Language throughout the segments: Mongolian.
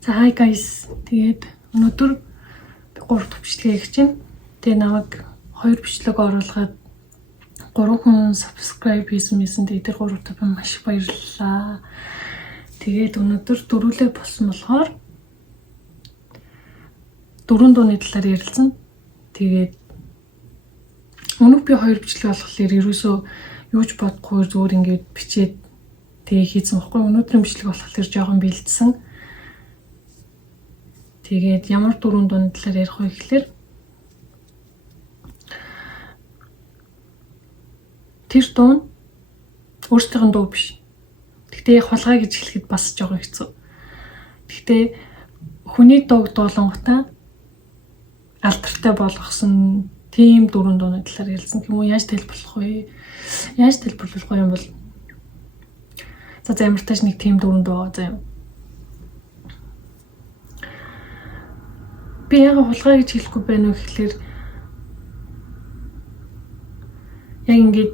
За hi guys. Тэгээд өнөөдөр би 3 дахь бичлэгээ хийж байна. Тэгээ намайг 2 бичлэг оруулахад 3 хүн subscribe хийсэн. Тэгээд тэр 3 дахь маш баярлалаа. Тэгээд өнөөдөр дөрвөлээ болсон болохоор дөрвөн дууны талаар ярилцсан. Тэгээд өнөөдөр би 2 бичлэг болохоор ерөөсөө юуж бодохгүй зүгээр ингээд бичээд тэгээ хийсэн байхгүй. Өнөөдрийн бичлэг болохоор жоохон бэлдсэн. Тэгээд ямар дөрвөн дууны талаар ярих вэ гэхээр тэр дуу нь өөрсдийнх дуу биш. Гэхдээ хулгай гэж хэлэхэд бас жоохон хэцүү. Гэхдээ хүний дууг дуулангуудаа алдартай болгосон тийм дөрвөн дууны талаар ярилцсан юм уу? Яаж тайлбарлах вэ? Яаж тайлбарлах юм бол за замартаж нэг тийм дөрвөн дуу байгаа заа юм. Би яг хулгай гэж хэлэхгүй байна уу гэхэлэр яг ингээд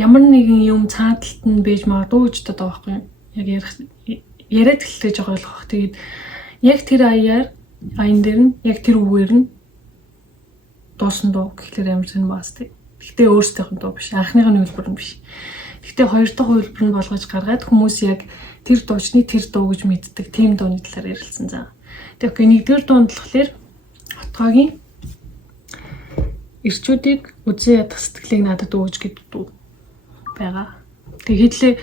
ямар нэгэн юм цааталт нь бэж магадгүй гэж боддог байхгүй юм. Яг яриад хэлэхдээ жоо ойлгох. Тэгээд яг тэр аян дээр нь яг тэр үгээр нь дуусан дуу гэхэлэр амар сонь баас тийг. Гэхдээ өөрсдийнх нь дуу биш. Анхных нь хөлбөр нь биш. Гэхдээ хоёр дахь хөлбөр нь болгож гаргаад хүмүүс яг тэр дуучны тэр дуу гэж мэддэг тийм дууны талаар ярилцсан заа. Тэгэхээр нэгдүгээр дуунд болохоор Хотгоогийн ирчүүдийг үзэн ядах сэтгэлийг надад өгөөж гэдэг дуу байгаа. Тэгээ хэдлээ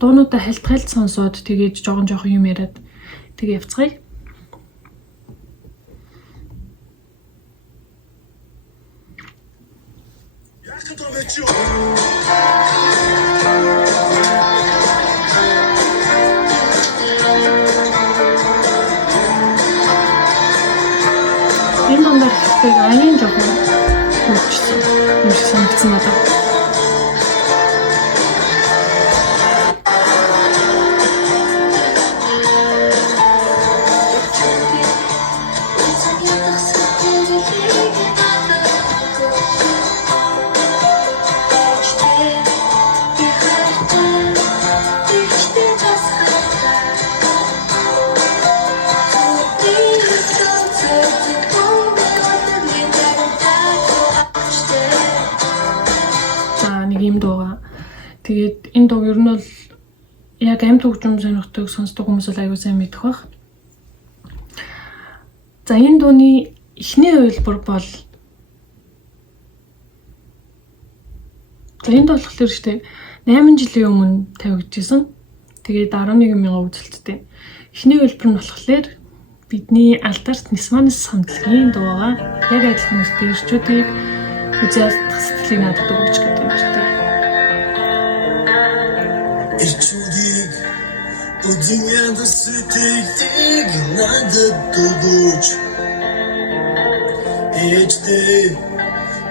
дуунуудаа хальт сонсоод тэгээд жоохон юм яриад тэгээ явцгаая. Энэ номер хэрэг аян жоохон хөвчсөн. Юу санагдсан надад. Ийм дууга. Тэгээд энэ дуу ер нь бол яг амьд хөгжим сонирхдаг сонсдог хүмүүс бол аягүй сайн мэдэх бах. За энэ дууны эхний хувилбар бол энэ дуу болохоор штэ 8 жилийн өмнө тавигдчихсан. Тэгээд 11,000 үзэлттэй. Эхний хувилбар нь болохоор бидний алдарт Нисманс хамтлагийн дуу байгаа. Яг адилхан нэртэй ирчүүдийг үзэн ядах сэтгэлийг надад өгөөч гэдэг юм штэ. Ирчүүдийг үзэн ядах сэтгэлийг надад өгөөч. Ээжтэй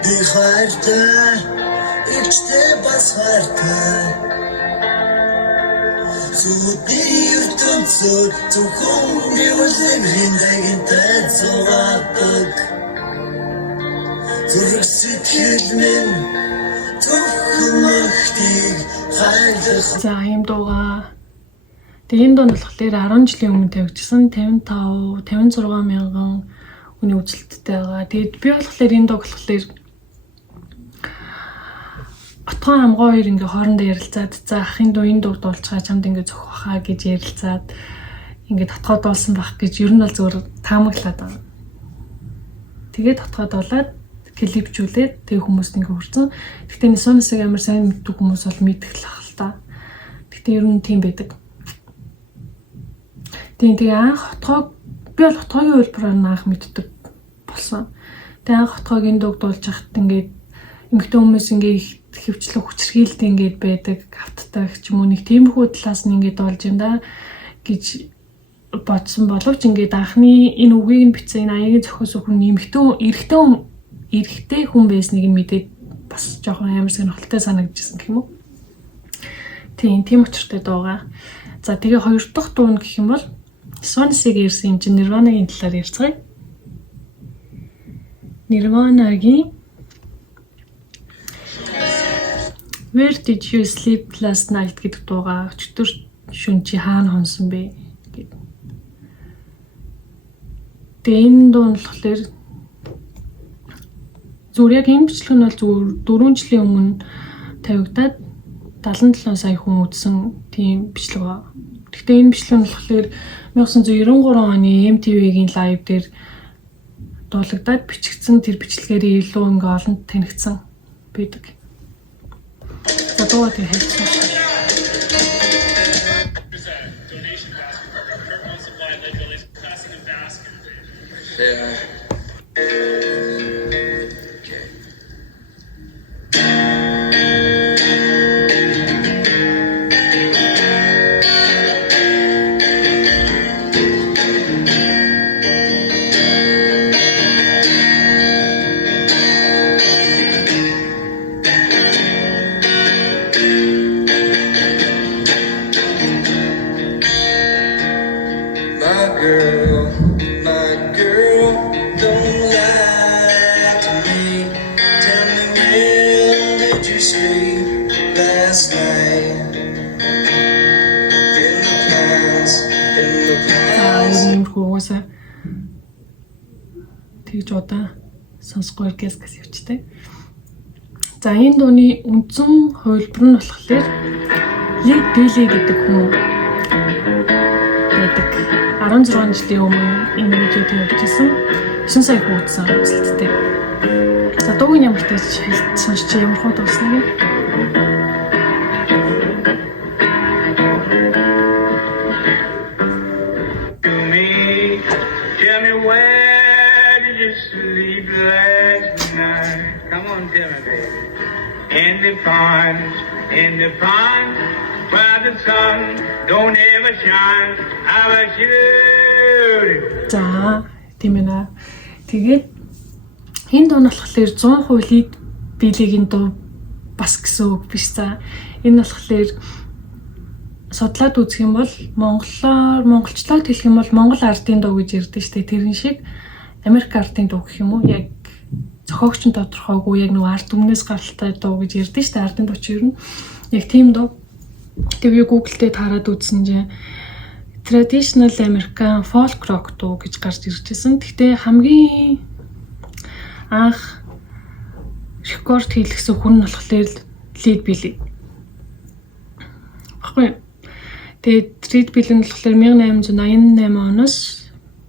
би хайртай, эгчтэй бас хайртай. Зүудний ертөнцөд зөвхөн би үлэмрийн дагинтай зугаадаг. Зүрх сэтгэл минь зөвхөн мөхтийг хайрлах. За ийм дууга. Тэгээ энэ дуу нь болохоор 10 жилийн өмнө тавигдсан 56 мянган хүний үзэлттэй байгаа. Тэгээд би болохоор энэ дуу болохоор Отгоо амгаа хоёр ингээ хоорондоо ярилцаад за ахын дуу энэ дуу дуулцгаа чамд ингээ зөхөх хаа гэж ярилцаад ингээ дотгоо дуулсан байх гэж ер нь бол зүгээр таамаглаад байгаа. Тэгээд дотгоо дуулаад клипжүүлээд тэг хүмүүст ингээ хүрсэн. Гэхдээ Нисмансыг амар сайн мэддэг хүмүүс бол мэдэх л ах л та. Гэхдээ ер нь тийм байдаг. Тэгээ анх би бол хотгоогийн хувилбараар анх мэддэг болсон. Тэгээ анх хотгоогийн дууг дуулж хахад ингээ эмэгтэй хүмүүс ингээ их хөвчлөг хүчрхийлт ингээд байдаг авттай ч юм уу нэг тиймэрхүү талаас нь ингээд болж юм да гэж бодсон боловч ингээд анхны энэ үгийг нь бичсэн энэ аягийн зохиос хүн эрэгтэй хүн байсныг нь мэдээд бас жоохон амар сонирхолтой санагдчихсан гэх юм уу. Тийм учиртай дууга. За тэгээ хоёр дахь дуу нь гэх юм бол Nисмансыг ирсэн юм чинь Nirvana-гийн талаар ярьцгаая. Nirvana-гийн Where did you sleep last night гэдэг дуугаа өчтөр шөнө чи хаана хонсон бэ гэдэг. Тэгээ энэ дуу нь болохоор зүгээр яг энэ бичлэг нь бол зүгээр 4 жилийн өмнө тавигдаад 77 сая хүн үзсэн тийм бичлэг ба. Гэхдээ энэ бичлэг нь болохоор 1993 оны MTV-гийн лайв дээр дуулагдаад бичигдсэн тэр бичлэгээр илүү ингээ олонд танигдсан байдаг. За дуугаа тэгээ хэлсэн. Yeah. My girl, don't lie to me. Tell me when did you sleep last night? In the pines, in the pines. Энэ хөөсөө тэгж удаа сонсохгүй гэс явчтай. За энэ дууны үндсэн хувилбар нь болохоор Led Belly гэдэг хүн байдаг. 16 жилийн өмнө энэ видеод явуулсан 9 сая хүн үзсэн үзэлттэй. За дуугийн ямар ч сонсч ямар хөө дуусныг Tell me where did you sleep last night? Come on, tell me, baby. In the pines, where the sun don't ever shine. I was you. За тийм ээ. Тэгээд энэ дуу нь болохоор 100% Led Belly-гийн дуу бас гэсэн үг биш за. Энэ болохоор судлаад үзэх юм бол монголчлоод хэлэх юм бол монгол ардын дуу гэж ярьдэн штэ. Тэрэн шиг Америк ардын дуу гэх юм уу? Яг зохиогч нь тодорхойгүй яг нэг ард түмнээс гаралтай дуу гэж ярьдэн штэ. Ардын дуу ч ер нь яг тийм дуу. Тэгээ Google дээр тараад үзсэн чинь traditional American folk rock дуу гэж гарч иржсэн. Гэхдээ хамгийн анх рекорд хийлгэсэн хүн нь болохоор Led Belly. Баггүй. Тэгээд Led Belly нь болохоор 1888 оноос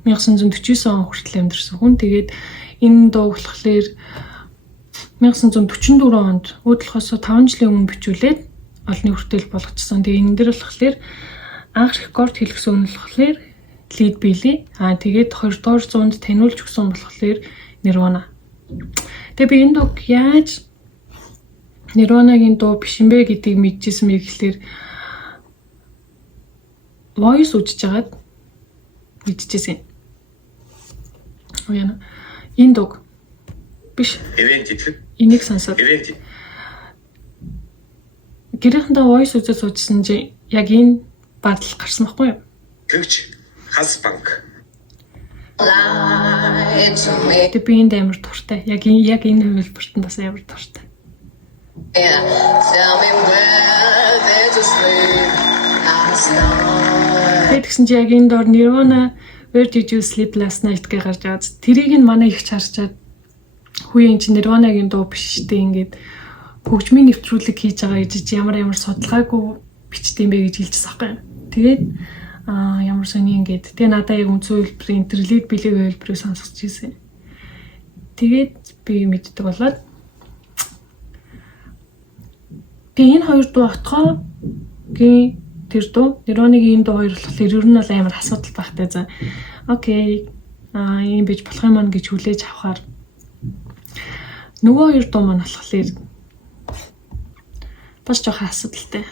1949 он хүртэл амьдарсан хүн. Тэгээд энэ дуу болохоор 1944 онд өөдлөхөөс 5 жилийн өмнө бичүүлээд олонний хүртэл болгочихсон. Тэгээ энэ дэр болохоор анх рекорд хийлгэсэн хүн болохоор Led Belly. Тэгээд 20 дугаар зуунд таниулж өгсөн болохоор Nirvana. Тэгээ би энэ дууг яаж Nirvana-гийн дуу биш юм бэ гэдгийг мэдчихсэн мэт гэхээр voice үзэж байгаад мэдчихсэн. Ояна. Энэ дуу биш. Event. Энийг сонсоод. Event. Гэрээхэндээ voice үзэж суудсан чи яг энэ бадал гарсан байхгүй юу? Төвч хас банк. Тэгээ би энд амар дуртай. Яг энэ хувилбарт нь бас амар дуртай. Тэгсэн чи яг энэ дор Nirvana Where Did You Sleep Last Night гэж гарч байгаа. Тэрийг нь манай их харчаад хүүе энэ Nirvana-гийн дуу биш штэ ингээд хөгжмийн нэвтрүүлэг хийж байгаа гэж ямар судалгаагүй бичдэм бэ гэж хэлчихсэн байхгүй. Тэгээд ямар сони ингээд тэгээ надаа яг үндсэн хувилбарын Led Belly-гийн хувилбарыг сонсгож ирсэн. Тэгээд би мэддэг болоод тэгээ энэ хоёр дуу отгоогийн тэр дуу Nirvana-гийн энэ дуу хоёр болохоор ер нь бол амар асуудал багтай за. Окей. Ийм бич болох юм аа гэж хүлээж авахаар нөгөө хоёр дуу маань болохоор бас жоохон асуудалтай.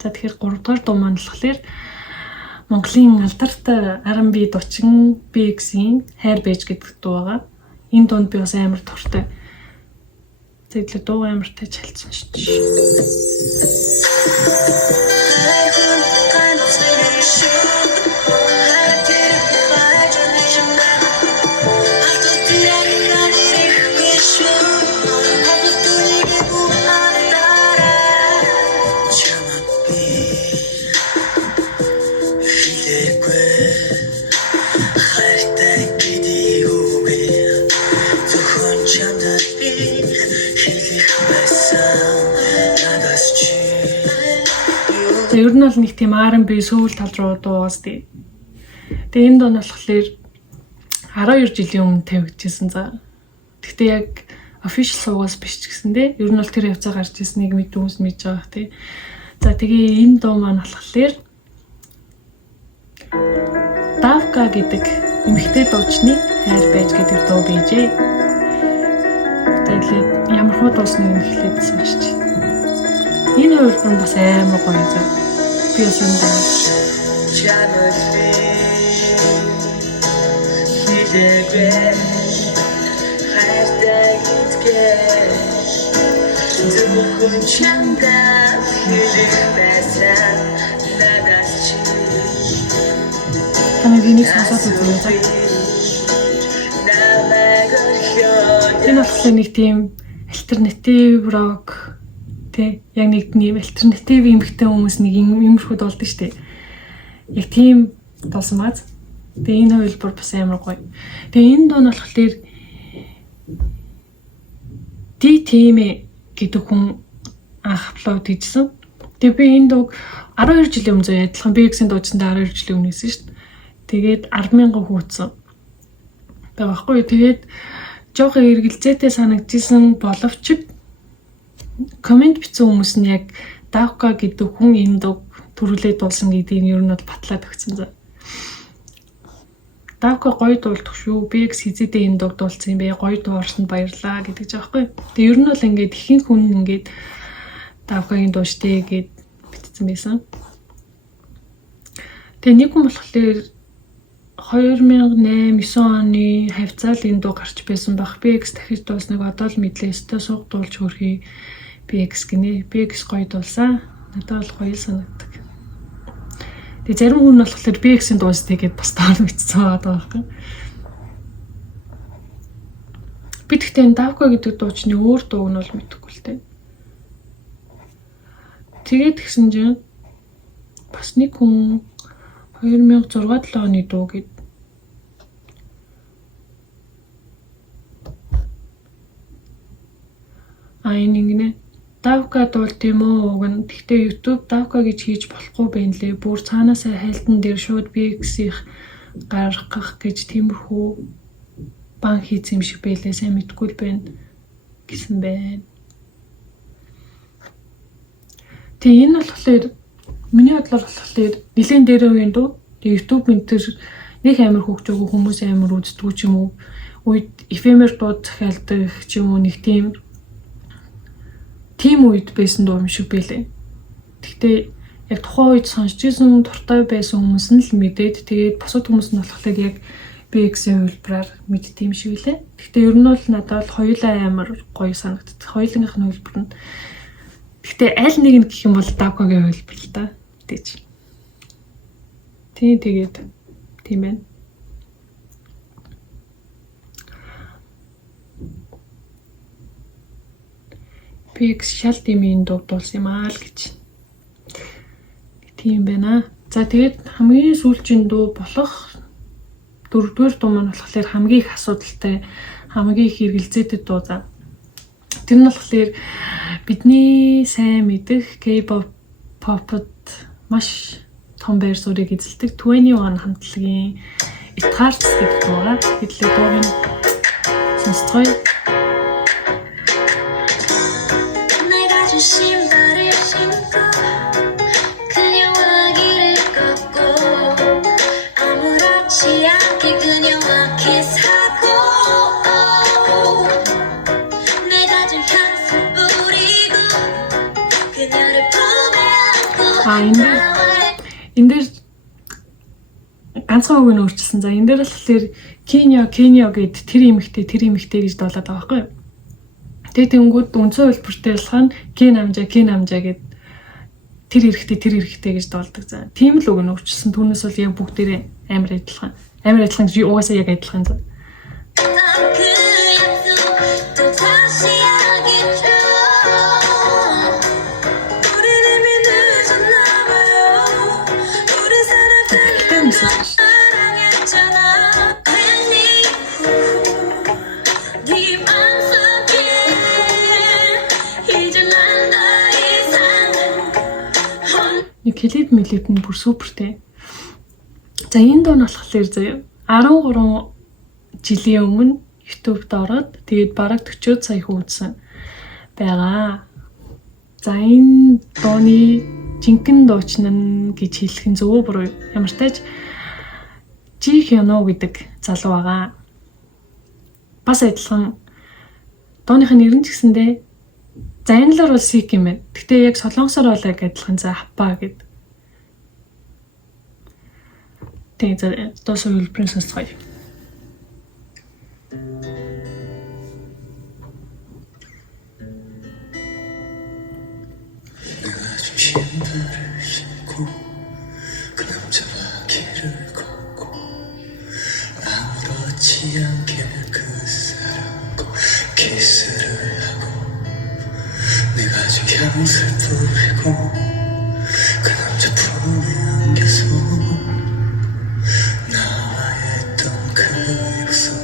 За тэгэхээр 3 дугаар дуу маань болохоор Монголын алдартай R&B дуучин BX-ийн хайр байж гэдэг дуу байгаа. Энэ дуунд би бас амар дуртай. Тэглээ дуу амар таж хэлсэн шүү дээ. нь бол нэг тийм R&B сүүл тал руу дуугаас тий. Тэгээ энэ дуу нь болохоор 12 жилийн өмнө тавигдчихсан за. Гэхдээ яг official суугаас биш ч гэсэн тий. Ер нь бол тэр явцаа гарч ирснийг мэд хүмүүс мэдж байгаа тий. За тэгээ энэ дуу маань болохоор Давка гэдэг эмэгтэй дуучны хайр байж гэдэг дуу бийжээ. Тэгээд ямар хуу дуусныг эхлээд сонсч. Энэ хувьд нь бас амар гоё зав. Би бас энэ даа. Танай биний сонсоод үзье. Энэ болохоор нэг тийм альтернатив рок тий яг нэг тийм альтернатив эмэгтэй хүмүүс нэг юмрхүүд болдог шүү дээ. Яг тийм дуусан бааз. Тэгээ энэ хувилбар бас амар гоё. Тэгээ энэ дуу нь болохоор DTM гэдэг хүн анх апплод хийжсэн. Тэгээ би энэ дууг 12 жилийн өмнө адилхан BX-ийн дууцсандаа 12 жилийн өмнөөс шүү дээ. Тэгээд 10,000 хүүцэн байгаа хгүй. Тэгээд жоохон эргэлзээтэй санагдчихсан боловч комент бичсэн хүмүүс нь яг Давка гэдэг хүн энэ дуу төрүүлээд дуулсан гэдгийг нь ер нь бол батлаад өгсөн заа. Давка гоё дуулдаг шүү. BX хизээдээ энэ дуу дуулсан юм бэ. Гоё дуу орсонд баярлаа гэдэг ч аахгүй. Тэгээ ер нь бол ингээд ихэнх хүн ингээд Давкагийн дуу штэ гэд битсэн байсан. Тэгээ нэг хүн болохоор 2008-9 оны хавцаал энэ дуу гарч байсан баг. BX дахиж дуусныг одоо л мэдлээ. Өстө сууг дуулж хөрхий BX гинэ. BX гоё дуулсан. Надад бол гоё санагддаг. Тэгээ зарим хүн болохоор BX-ийн дуус тэгээд бас таар мэдсэн байгаа байхгүй. Би тэгтээ энэ Давка гэдэг дуучны өөр дууг нь бол мэдэхгүй л дээ. Тэгээд тэгсэн чинь бас нэг хүн 2006-7 оны дуу гэд энэ гинэ Давка дуулт юм уу уг нь. Гэхдээ YouTube Давка гэж хийж болохгүй байна лээ. Бүр цаанаасаа хайлтан дээр шууд BX-ийн гаргах гэж тиймэрхүү бан хийц юм шиг байлээ. Сайн мэдгүй л байна гэсэн байна. Тэгээ энэ болохоор миний бодлоор болохоор нэлээд дээрээ үеийн дуу. Тэгээ YouTube ментэр нэг амар хөгжөөгөө хүмүүс амар үздэггүй ч юм уу. Үед эфемер дууд захиалдаг ч юм уу нэг тийм үед байсан дуу юм шиг байлээ. Гэхдээ яг тухайн үед сонсч ирсэн дуртай байсан хүмүүс нь л мэдээд тэгээд бусад хүмүүс нь болохоор яг BX-ийн хувилбараар мэддэм шиг лээ. Гэхдээ ер нь бол надад бол хоёулаа амар гоё санагддаг. Хоёулынх нь хувилбар нь. Гэхдээ аль нэг нь гэх юм бол Давкагийн хувилбар л та. Тэгэж. Тэгээд тийм байна. BX шал димийн дуу дуулсан юм аа л гэж. Тийм байна. За тэгээд хамгийн сүүлчийн дуу болох 4-р дуу маань болохоор хамгийн их асуудалтай, хамгийн их эргэлзээтэй дуу за. Тэр нь болохоор бидний сайн мэдэх K-pop-д маш том байр суурийг эзэлдэг 21 хамтлагийн It Hearts гэдэг дуугаа хэлээ дуугийн сонсцгоё. Энэ дээр ганцхан үг нь өөрчилсөн. За энэ дээр болохоор Киньо гэд тэр эмэгтэй гэж дуулаад байгаа байхгүй юу? Тэгээд тэнгууд үндсэн хэлбэртэй ялхаа нь Кин амжаа гэд тэр эрэхтэй гэж дуулдаг. За тийм л үг нь өөрчилсөн. Түүнээс бол яг бүгдээрээ амар адилхан. Амар адилхан гэж угаасаа яг адилхан зав. клип нь бүр супертэй. За энэ дуу нь болохоор заяа 13 жилийн өмнө YouTube-д ороод тэгээд бараг 40 сая хүн үзсэн байгаа. За энэ дууны жинхэнэ дуучин нь гэж хэлэх нь зөв буруу ямар ч тач Ji Hyun-woo гэдэг залуу байгаа. Бас адилхан дууныхын нэр нь ч гэсэндээ за энэ лор бол Sik юм байна. Гэхдээ яг солонгосоор бол яг адилхан за Hapa гэдэг. Тэгээд дуу хэлбэрийн сонсгоё. 신발을 신고 그 남자와 길을 걷고 아무렇지 않게 그 사람과 키스를 하고 내가 아직 향수를 뿌리고 그 남자 품에 안겨서 나와 했던 그 약속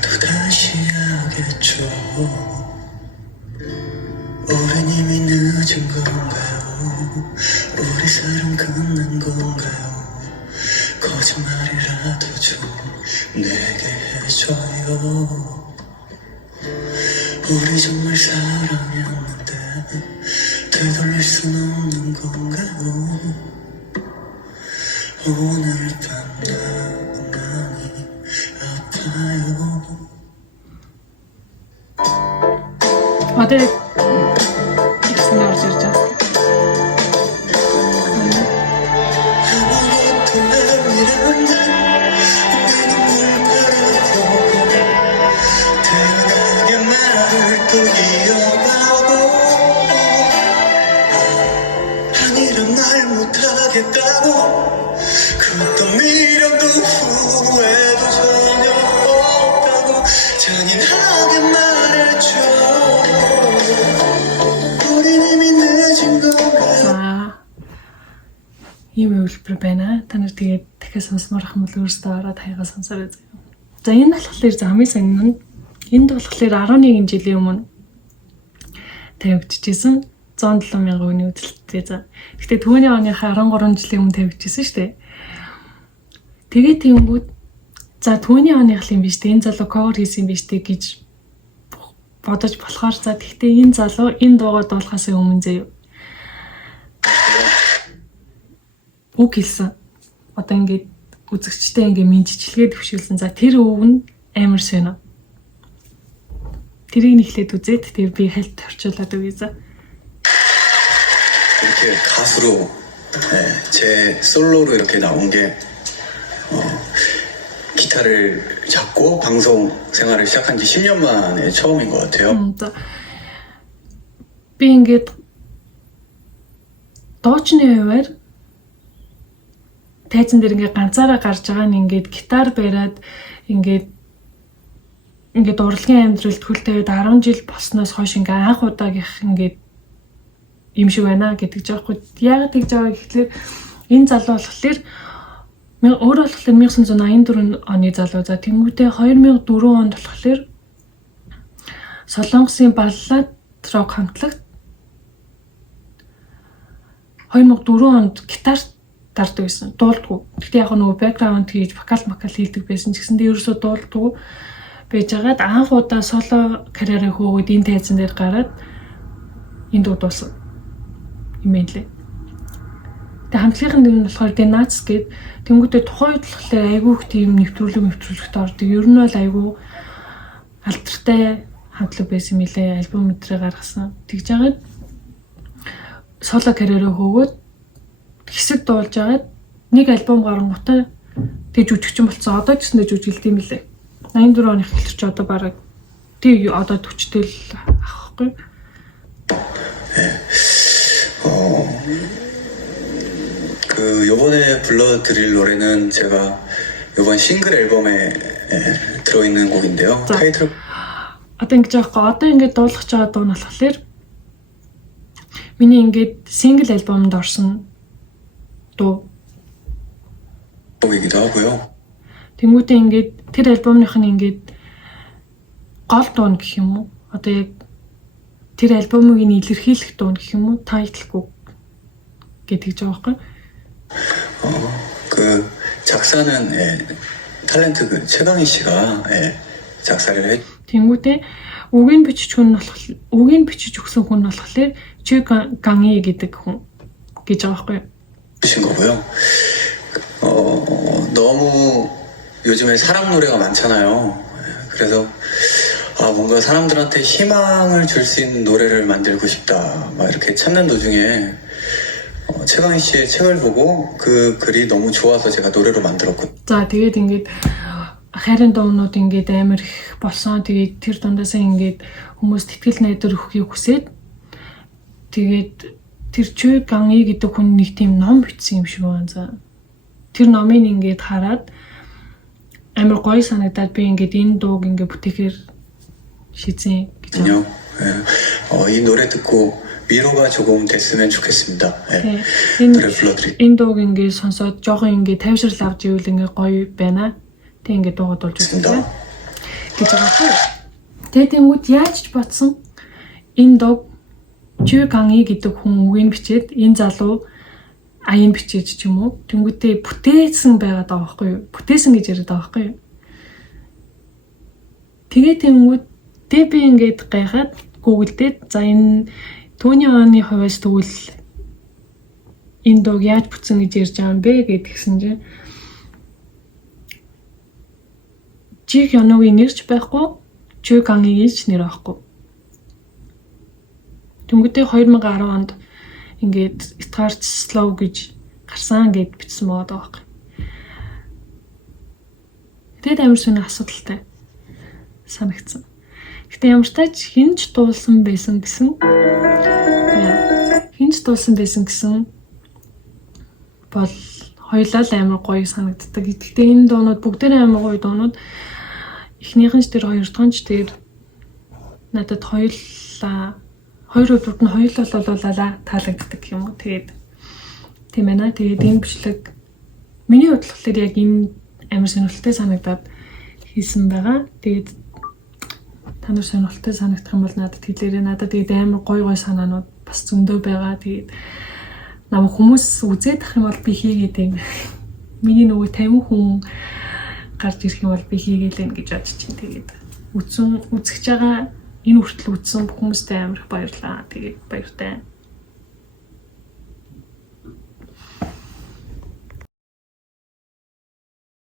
또다시 하겠죠. 우린 이미 늦은 건가요? 우리 사랑 끝난 건가요? 거짓말이라도 좀 내게 해줘요. 우리 정말 사랑했는데 되돌릴 순 없는 건가요? 오늘 밤 난 많이 아파요. Одоо ихсэн орж ирж байна. 아무것도 아니란데 내 눈물 바라보고 태연하게 말을 또 이어가고 아니란 말 못하겠다고 그것도 미련도 후회도 전혀 없다고 잔인하게 말해줘. 우린 이미 늦은 건가요? Ийм үйлбэр байна. Та нар тэгээд дахиад сонсмоор ах юм бол өөрсдөө ороод хаягаа сонсороо заяа. За энэ болохоор за хамгийн сайн нь энд болохоор 11 жилийн өмнө тавигдчихсэн 107 мянган хүний үзэлттэй за. Гэхдээ түүний оныхаа 13 жилийн өмнө тавигдчихсэн шүү дээ. Тэгээд тиймгүүд за түүний оных юм биш дээ. Энэ залуу cover хийсэн юм биш дээ гэж бодож болохоор за тэгтээ энэ залуу энэ дуугаа дуулахаас өмнө заяа. Үг хэлсэн. Одоо ингээд үзэгчтэй ингээд мэдчилгээд төвшүүлсэн. За тэр үг нь амар сонио. Тэрийг нэхлээд үзээд тэгээ би хальт орчуулад өгье за. 이렇게 가수로 제 솔로로 이렇게 나온 게 기타를 잡고 방송 생활을 시작한 지 10년 만에 처음인 것 같아요. За би ингээд доочны хуваар тайзан дээр ингээд ганцаараа гарч байгаа нь ингээд гитар бариад ингээд урлагийн амьдралд хөл тавиад 10 жил болсноос хойш ингээд анх удаагийнх ингээд юм шиг байна гэдэг жаахгүй. Яг тэгж байгаа гэхлээр энэ залуу болохоор өөр болохоор 1984 оны залуу за тэнгуүтэй 2004 онд болохоор Солонгосын баллад рок хамтлагт 2004 онд гитар дардаг байсан. Дуулдаггүй. Гэхдээ яг нөгөө бэкграунд хийж вокал хийдэг байсан ч гэсэндээ ерөөсөө дуулдаггүй байж байгаад анх удаа соло карьераа хөөгд энэ тайзан дээр гараад энэ дуу дуулсан юм ээ. Тэгээ хамтлагийн нэр нь болохоор Denax гэдэг. Тэнгүүтээ тухайн үед болохоор айгүйх тийм нэвтрүүлэгт ордог. Ер нь бол айгүй алдартай хамтлаг байсан мөлий альбом мэтрээ гаргасан. Тэгж жагаад соло карьераа хөөгд хэсэг дуулж агаад нэг альбом гарангуудаа тэг жүжигчин болцсон. Одоо ч гэсэн жүжиглд юм лээ. 84 оны эхлэлч одоо бараг тэг одоо 40-тэй л авахгүй. 그 요번에 불러드릴 노래는 제가 요번 싱글 앨범에 들어있는 곡인데요. 타이틀 одоо ингэж аахгүй одоо ингэж дуулах байгаа дуу нь болохоор миний ингэж сингл альбомд орсон дуу 곡이기도 하고요. Тэнгүүтээ ингэж тэр альбомных нь ингэж гол дуу гэх юм уу? Одоо яг тэр альбомыг илэрхийлэх дуу гэх юм уу? Тайтлгүй. гэдэг жаа байхгүй. 그 작사는 탤런트 그 최강희 씨가 작사를 했. Тэнгүүтээ үгийг бичиж өгсөн хүн болохоор Чү Ганги гэдэг хүн гэж байгаа байхгүй. 신 거고요. 너무 요즘에 사랑 노래가 많잖아요. 그래서 뭔가 사람들한테 희망을 줄 수 있는 노래를 만들고 싶다. 막 이렇게 찾는 도중에 최강희 씨의 책을 보고 그 글이 너무 좋아서 제가 노래로 만들었거든요. За тэгээд ингээд хайрын дуунууд ингээд амар их болсон. Тэгээд тэр дундаасаа ингээд хүмүүс тэтгэл найдвар өгөхийг хүсээд тэгээд тэр Чү Ганги гэдэг хүн нэг тийм ном бичсэн юм шиг байна. За тэр номыг ингээд хараад амар гоё санагдаад би ингээд энэ дууг ингээд бүтээхээр шийдсэн гэж байна. 이 노래 듣고 위로가 조금 됐으면 좋겠습니다. Энэ 노래 불러드릴게요. энэ дууг ингээд сонсоод жоохон ингээд тайвшрал авч ивэл ингээд гоё байна. Тэг ингээд дуугаад болж үзсэн гэж байгаа хэрэг. Тэгээд тэнгууд яаж ч бодсон энэ дууг Чү Ганги гэдэг хүн үгийг бичээд энэ залуу аян бичиж ч юм уу тэнгүүтээ бүтээсэн байгаад байгаа байхгүй юу? Бүтээсэн гэж яриад байгаа байхгүй юу? Тэгээд тэнгууд би ингээд гайхаад гуглдээд за энэ түүний оны хувьас тэгвэл энэ дууг яаж бүтсэн гэж ярьж байгаа юм бэ гэдгсэн чинь Жи Хёногийн нэрч байхгүй Чү Гангийн ч нэр байхгүй. Тэнгүүтээ 2010 онд ингээд Start Slow гэж гарсан гэд бичсэн байгаа байхгүй. Тэгээд амар сони асуудалтай санагдсан. Гэтэ ямар ч тач хинж дуулсан байсан гэсэн бол хоёулаа л амар гоё санагддаг. Гэтэл энэ дуунууд бүгдээрээ амар гоё дуунууд. Эхнийхэн ч тэр хоёрдугаар ч тэр надад хоёулаа хоёр өдрүүд нь хоёулаа таалагддаг юм уу. Тэгээд тийм ээ. Тэгээд энэ бичлэг миний хувьд болохоор яг энэ амар сонирхолтой санагдаад хийсэн байгаа. Тэгээд та нар сонирхолтой санагдах юм бол надад хэлээрэй. Надад тэгээд амар гоё санаанууд бас зөндөө байгаа. Тэгээд нам хүмүүс үзээд ах юм бол би хийгээд юм. Миний нөгөө 50 хүн гарч ирэх юм бол би хийгээл гэж бодож чинь. Тэгээд үзэж байгаа энэ хүртэл үзсэн бүх хүмүүстээ амар их баярлалаа. Тэгээд баяртай.